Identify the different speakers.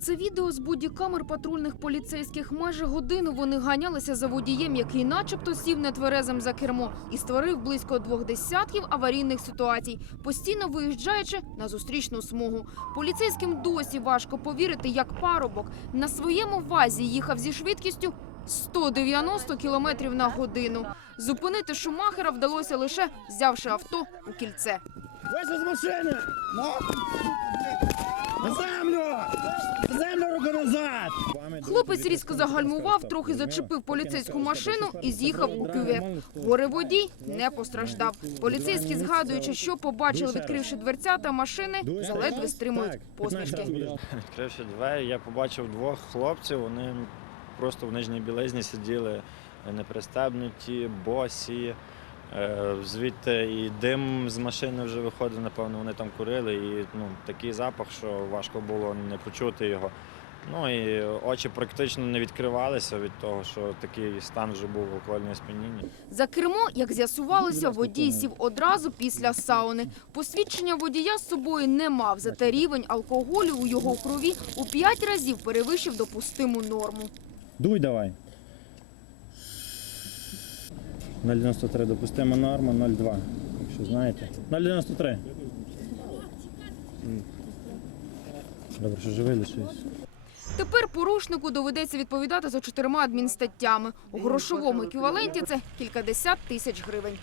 Speaker 1: Це відео з будь-камер патрульних поліцейських. Майже годину вони ганялися за водієм, який начебто сів нетверезим за кермо і створив близько двох десятків аварійних ситуацій, постійно виїжджаючи на зустрічну смугу. Поліцейським досі важко повірити, як парубок на своєму вазі їхав зі швидкістю 190 км на годину. Зупинити Шумахера вдалося лише взявши авто у кільце.
Speaker 2: Вийшли з машини! Ну! На землю! На землю руку назад!
Speaker 1: Хлопець різко загальмував, трохи зачепив поліцейську машину і з'їхав у кювет. Горе-водій не постраждав. Поліцейські, згадуючи, що побачили, відкривши дверцята машини, заледве стримують посмішки.
Speaker 3: Відкривши двері, я побачив двох хлопців. Вони просто в нижній білизні сиділи непристебнуті, босі. Е, Звідти і дим з машини вже виходив, напевно, вони там курили, і ну, такий запах, що важко було не почути його. Ну і очі практично не відкривалися від того, що такий стан вже був алкогольне сп'яніння.
Speaker 1: За кермо, як з'ясувалося, водій сів одразу після сауни. Посвідчення водія з собою не мав, зате рівень алкоголю у його крові у п'ять разів перевищив допустиму норму.
Speaker 2: Дуй давай. 0,93 допустима норма, 0,2. Якщо знаєте. 0,93. Добре, що живий лишився.
Speaker 1: Тепер порушнику доведеться відповідати за чотирма адмінстаттями. У грошовому еквіваленті це кількадесят тисяч гривень.